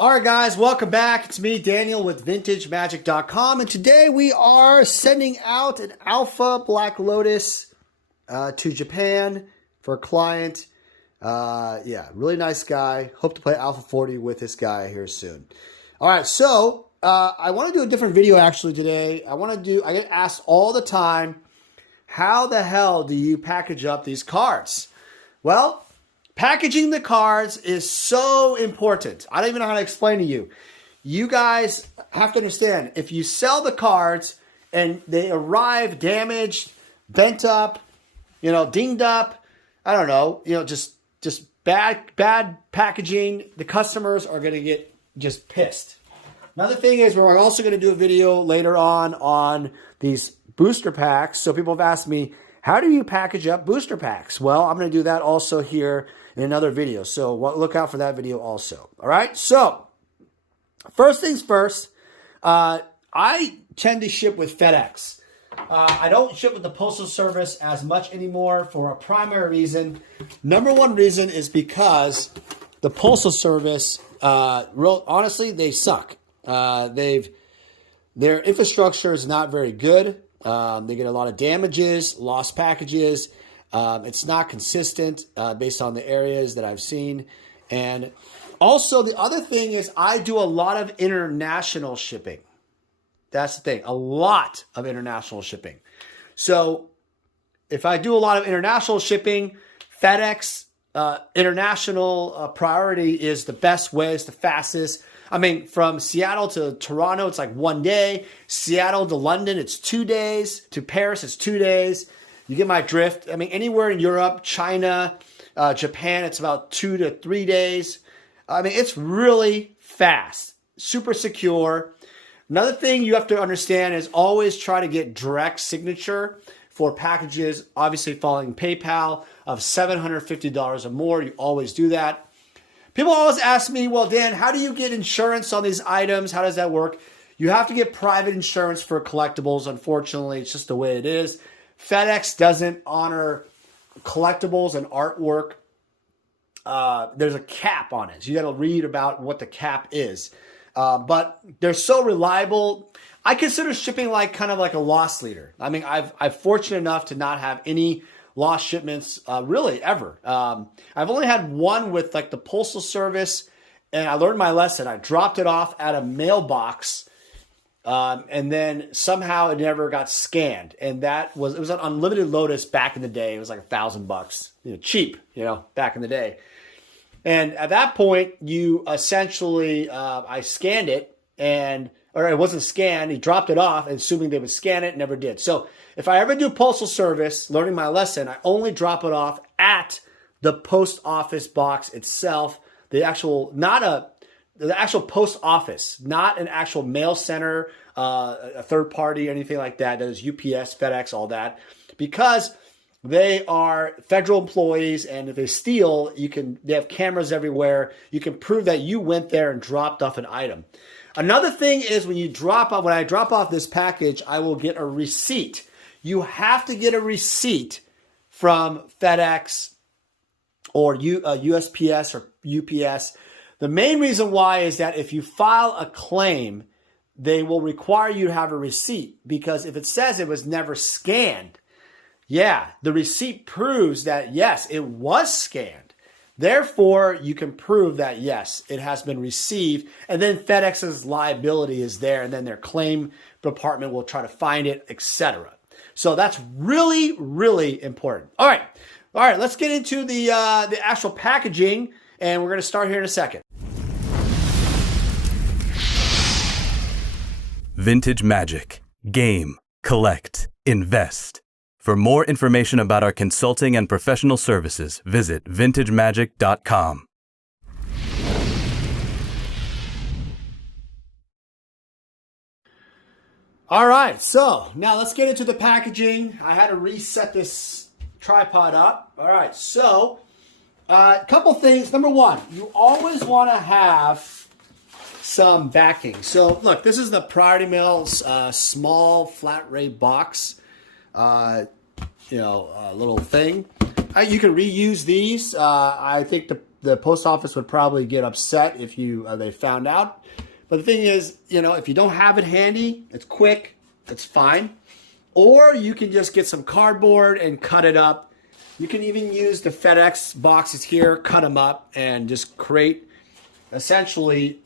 All right, guys, welcome back. It's me, Daniel, with VintageMagic.com, and today we are sending out an Alpha Black Lotus to Japan for a client. Yeah, really nice guy. Hope to play Alpha 40 with this guy here soon. All right, so I want to do a different video actually today. I get asked all the time, how the hell do you package up these cards? Well, packaging the cards is so important. I don't even know how to explain to you. You guys have to understand, if you sell the cards and they arrive damaged, bent up, dinged up, I don't know, just bad packaging, the customers are going to get just pissed. Another thing is, we're also going to do a video later on these booster packs. So people have asked me, how do you package up booster packs? Well, I'm going to do that also here in another video. So look out for that video also. All right. So first things first, I tend to ship with Fedex. I don't ship with the Postal Service as much anymore for a primary reason. Number one reason is because the Postal Service, honestly, they suck. Their infrastructure is not very good. They get a lot of damages, lost packages. It's not consistent based on the areas that I've seen. And also the other thing is, I do a lot of international shipping. That's the thing, a lot of international shipping. So if I do a lot of international shipping, FedEx international priority is the best way, it's the fastest. I mean, from Seattle to Toronto, it's like 1 day. Seattle to London, it's 2 days. To Paris, it's 2 days. You get my drift. I mean, anywhere in Europe, China, Japan, it's about 2 to 3 days. I mean, it's really fast, super secure. Another thing you have to understand is always try to get direct signature for packages, obviously following PayPal, of $750 or more. You always do that. People always ask me, well, Dan, how do you get insurance on these items? How does that work? You have to get private insurance for collectibles. Unfortunately, it's just the way it is. FedEx doesn't honor collectibles and artwork. There's a cap on it. So you got to read about what the cap is. But they're so reliable. I consider shipping kind of like a loss leader. I mean, I'm fortunate enough to not have any lost shipments really ever. I've only had one with the Postal Service, and I learned my lesson. I dropped it off at a mailbox, and then somehow it never got scanned. And it was an unlimited Lotus back in the day. It was like $1,000, cheap, back in the day. And at that point, you essentially, I scanned it, or it wasn't scanned. He dropped it off, assuming they would scan it, never did. So if I ever do Postal Service, learning my lesson, I only drop it off at the post office box itself, the actual post office, not an actual mail center, a third party, anything like that. That is UPS, FedEx, all that, because they are federal employees, and if they steal, they have cameras everywhere. You can prove that you went there and dropped off an item. Another thing is, when I drop off this package, I will get a receipt. You have to get a receipt from FedEx or USPS or UPS. The main reason why is that if you file a claim, they will require you to have a receipt, because if it says it was never scanned, the receipt proves that, yes, it was scanned. Therefore, you can prove that, yes, it has been received, and then FedEx's liability is there, and then their claim department will try to find it, etc. So that's really, really important. All right, let's get into the actual packaging, and we're going to start here in a second. Vintage Magic. Game, collect, invest. For more information about our consulting and professional services, visit VintageMagic.com. All right, so now let's get into the packaging. I had to reset this tripod up. All right, so a couple things. Number one, you always want to have some backing. So look, this is the Priority Mail's small flat rate box. A little thing. You can reuse these. I think the post office would probably get upset if they found out. But the thing is, if you don't have it handy, it's quick, it's fine. Or you can just get some cardboard and cut it up. You can even use the Fedex boxes here, cut them up, and just create essentially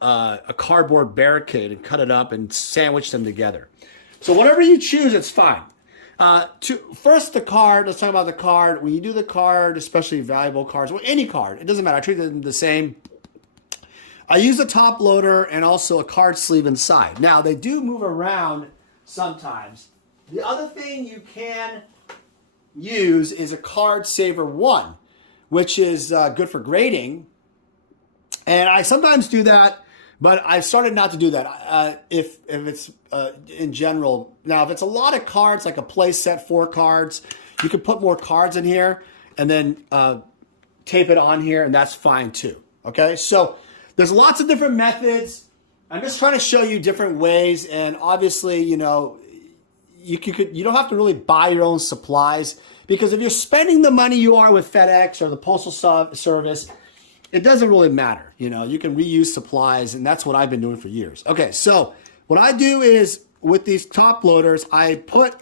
a cardboard barricade and cut it up and sandwich them together. So whatever you choose, it's fine. First, the card. Let's talk about the card. When you do the card, especially valuable cards, well, any card, it doesn't matter. I treat them the same. I use a top loader and also a card sleeve inside. Now, they do move around sometimes. The other thing you can use is a Card Saver 1, which is good for grading. And I sometimes do that, but I've started not to do that if it's in general. Now, if it's a lot of cards, like a play set 4 cards, you can put more cards in here and then tape it on here, and that's fine too. Okay, so there's lots of different methods. I'm just trying to show you different ways, and obviously, you don't have to really buy your own supplies, because if you're spending the money you are with FedEx or the Postal Service, it doesn't really matter. You can reuse supplies, and that's what I've been doing for years. Okay, so what I do is with these top loaders, I put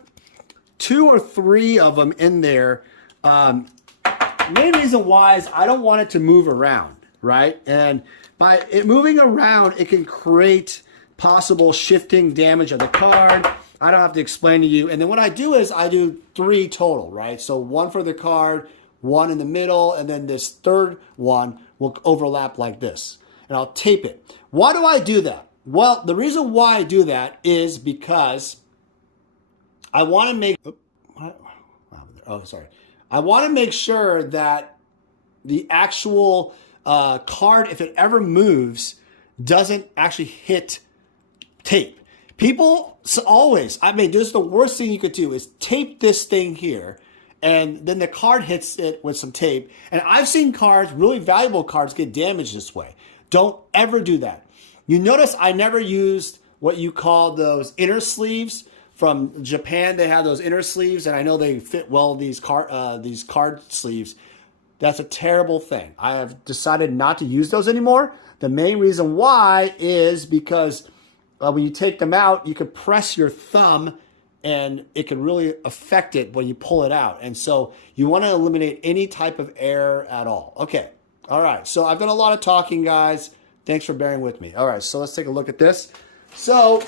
2 or 3 of them in there. Main reason why is I don't want it to move around, right? And by it moving around, it can create possible shifting damage of the card. I don't have to explain to you. And then what I do is I do 3 total, right? So 1 for the card, 1 in the middle, and then this third one will overlap like this. And I'll tape it. Why do I do that? Well, the reason why I do that is because I want to make... I want to make sure that the actual card, if it ever moves, doesn't actually hit tape. People always, this is the worst thing you could do, is tape this thing here, and then the card hits it with some tape. And I've seen cards, really valuable cards, get damaged this way. Don't ever do that. You notice I never used what you call those inner sleeves. From Japan, they have those inner sleeves, and I know they fit well these card sleeves. That's a terrible thing. I have decided not to use those anymore. The main reason why is because when you take them out, you could press your thumb, and it can really affect it when you pull it out. And so you want to eliminate any type of error at all. Okay. All right. So I've done a lot of talking, guys. Thanks for bearing with me. All right. So let's take a look at this. So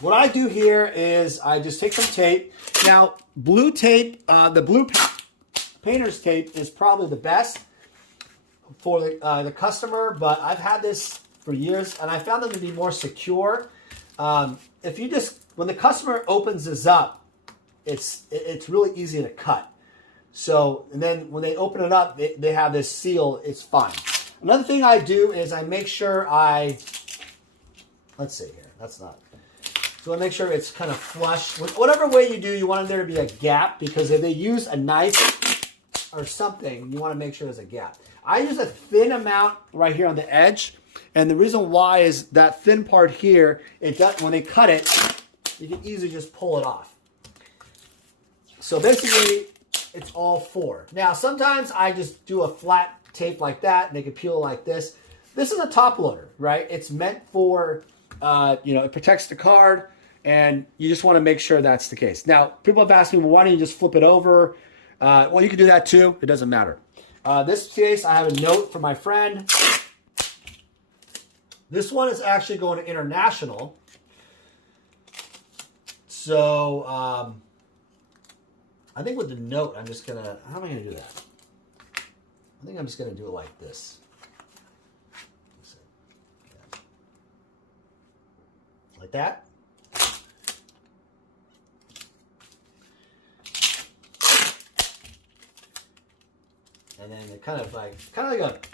what I do here is I just take some tape. Now, blue tape, the blue painter's tape is probably the best for the customer, but I've had this for years, and I found them to be more secure. If you just, when the customer opens this up, it's really easy to cut. So, and then when they open it up, they have this seal, it's fine. Another thing I do is I make sure let's see here, that's not, so I make sure it's kind of flush. Whatever way you do, you want there to be a gap, because if they use a knife or something, you want to make sure there's a gap. I use a thin amount right here on the edge, and the reason why is that thin part here, when they cut it, you can easily just pull it off. So basically, it's all 4. Now, sometimes I just do a flat tape like that, and they can peel like this. This is a top loader, right? It's meant for, it protects the card, and you just want to make sure that's the case. Now, people have asked me, well, why don't you just flip it over? Well, you can do that too. It doesn't matter. This case, I have a note from my friend. This one is actually going to international. So, I think with the note, I'm just going to, how am I going to do that? I think I'm just going to do it like this. Like that. And then it kind of like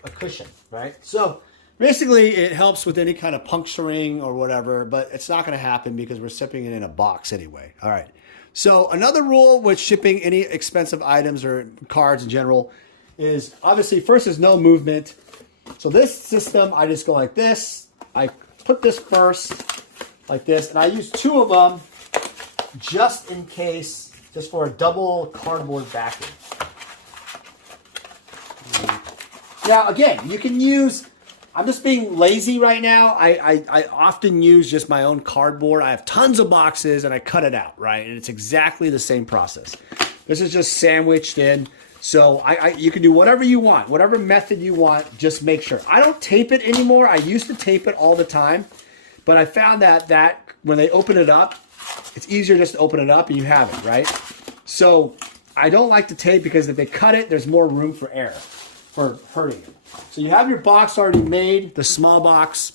a cushion, right? So basically it helps with any kind of puncturing or whatever, but it's not going to happen because we're shipping it in a box anyway. All right. So another rule with shipping any expensive items or cards in general is obviously first is no movement. So this system, I just go like this. I put this first like this, and I use 2 of them just in case, just for a double cardboard backing. Now, again, you can use, I'm just being lazy right now. I often use just my own cardboard. I have tons of boxes and I cut it out, right? And it's exactly the same process. This is just sandwiched in. So you can do whatever you want, whatever method you want, just make sure. I don't tape it anymore. I used to tape it all the time, but I found that when they open it up, it's easier just to open it up and you have it, right? So I don't like to tape because if they cut it, there's more room for error, for hurting it. So you have your box already made, the small box,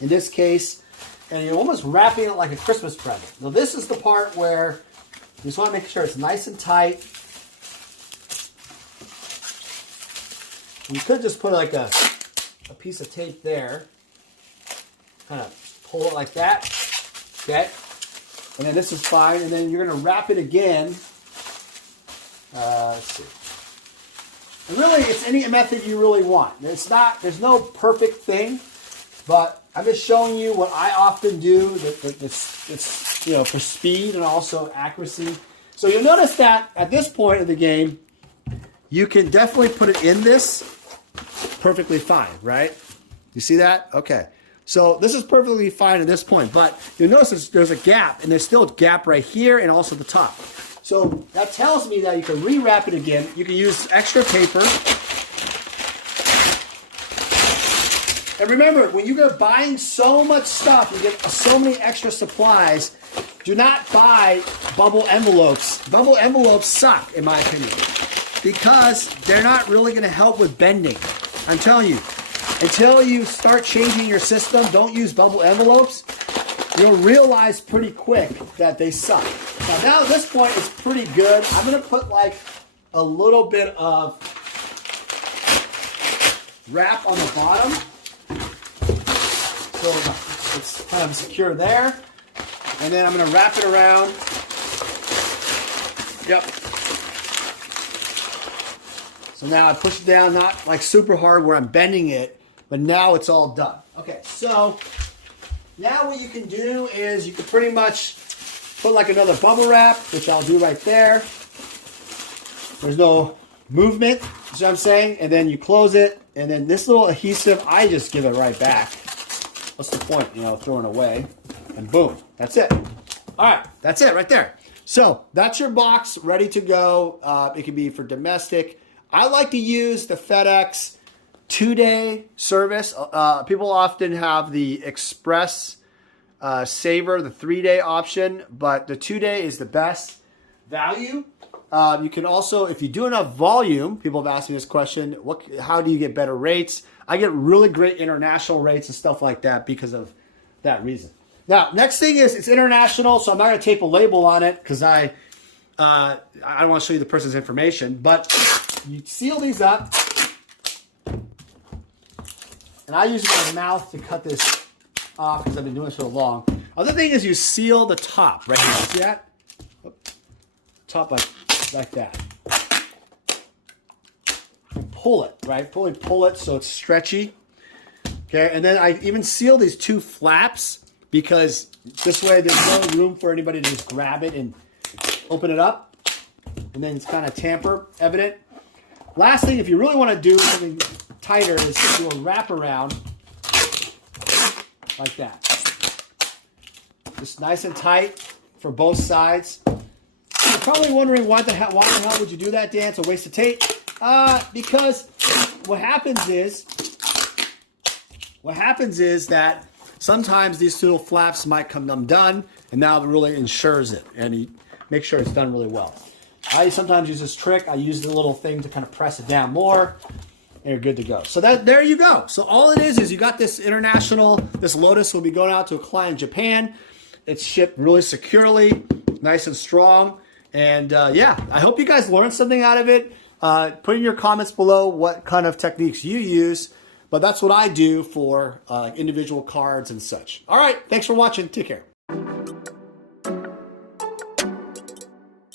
in this case, and you're almost wrapping it like a Christmas present. Now this is the part where you just want to make sure it's nice and tight. You could just put like a piece of tape there, kind of pull it like that, okay? And then this is fine, and then you're gonna wrap it again. Let's see. And really, it's any method you really want. It's not, there's no perfect thing, but I'm just showing you what I often do. It's you know, for speed and also accuracy. So you'll notice that at this point of the game, you can definitely put it in this perfectly fine, right? You see that? Okay. So this is perfectly fine at this point, but you'll notice there's a gap, and there's still a gap right here and also the top. So that tells me that you can rewrap it again. You can use extra paper. And remember, when you go buying so much stuff, you get so many extra supplies, do not buy bubble envelopes. Bubble envelopes suck, in my opinion, because they're not really going to help with bending. I'm telling you, until you start changing your system, don't use bubble envelopes. You'll realize pretty quick that they suck. Now at this point, it's pretty good. I'm going to put like a little bit of wrap on the bottom, so it's kind of secure there. And then I'm going to wrap it around. Yep. So now I push it down, not like super hard where I'm bending it, but now it's all done. Okay, so now what you can do is you can pretty much put like another bubble wrap, which I'll do right there. There's no movement, is what I'm saying. And then you close it, and then this little adhesive, I just give it right back. What's the point, you know, throwing away? And boom, that's it. All right, that's it right there. So that's your box ready to go. It can be for domestic. I like to use the Fedex 2-day service. People often have the Express Saver, the 3-day option, but the 2-day is the best value. You can also, if you do enough volume, people have asked me this question, how do you get better rates? I get really great international rates and stuff like that because of that reason. Now, next thing is it's international, so I'm not going to tape a label on it because I don't want to show you the person's information, but you seal these up, and I use my mouth to cut this off because I've been doing it so long. Other thing is you seal the top right here. See that? Top like that. And pull it, right? Pull it so it's stretchy. Okay, and then I even seal these two flaps because this way there's no room for anybody to just grab it and open it up. And then it's kind of tamper evident. Last thing, if you really want to do something tighter, is do a wraparound like that. Just nice and tight for both sides. You're probably wondering why the hell would you do that, Dan? It's a waste of tape. Because what happens is that sometimes these little flaps might come undone, and now it really ensures it, and you make sure it's done really well. I sometimes use this trick. I use the little thing to kind of press it down more, and you're good to go. So there you go. So all it is you got this international, this Lotus will be going out to a client in Japan. It's shipped really securely, nice and strong. And yeah, I hope you guys learned something out of it. Put in your comments below what kind of techniques you use. But that's what I do for individual cards and such. All right, thanks for watching. Take care.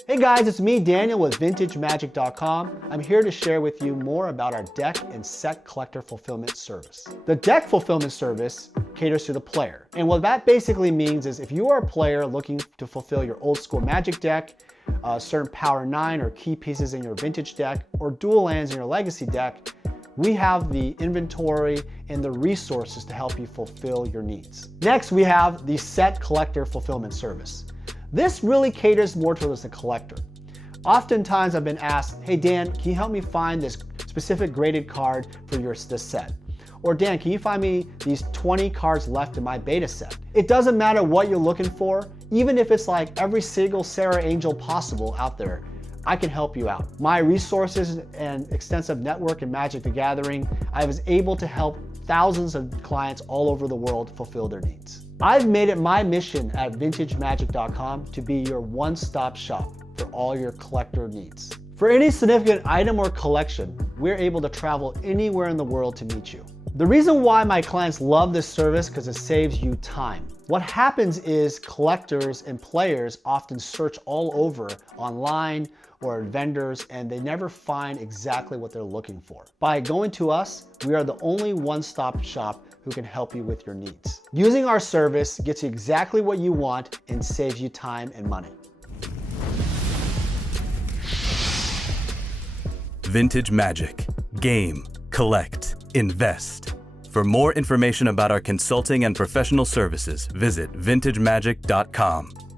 Hey guys, it's me, Daniel, with VintageMagic.com. I'm here to share with you more about our deck and set collector fulfillment service. The deck fulfillment service caters to the player. And what that basically means is if you are a player looking to fulfill your old school Magic deck, certain Power 9 or key pieces in your Vintage deck, or dual lands in your Legacy deck, we have the inventory and the resources to help you fulfill your needs. Next, we have the set collector fulfillment service. This really caters more towards the collector. Oftentimes I've been asked, hey Dan, can you help me find this specific graded card for this set? Or Dan, can you find me these 20 cards left in my beta set? It doesn't matter what you're looking for, even if it's like every single Sarah Angel possible out there, I can help you out. My resources and extensive network in Magic the Gathering, I was able to help thousands of clients all over the world fulfill their needs. I've made it my mission at vintagemagic.com to be your one-stop shop for all your collector needs. For any significant item or collection, we're able to travel anywhere in the world to meet you. The reason why my clients love this service is because it saves you time. What happens is collectors and players often search all over online or at vendors and they never find exactly what they're looking for. By going to us, we are the only one-stop shop who can help you with your needs. Using our service gets you exactly what you want and saves you time and money. Vintage Magic. Game, collect, invest. For more information about our consulting and professional services, visit vintagemagic.com.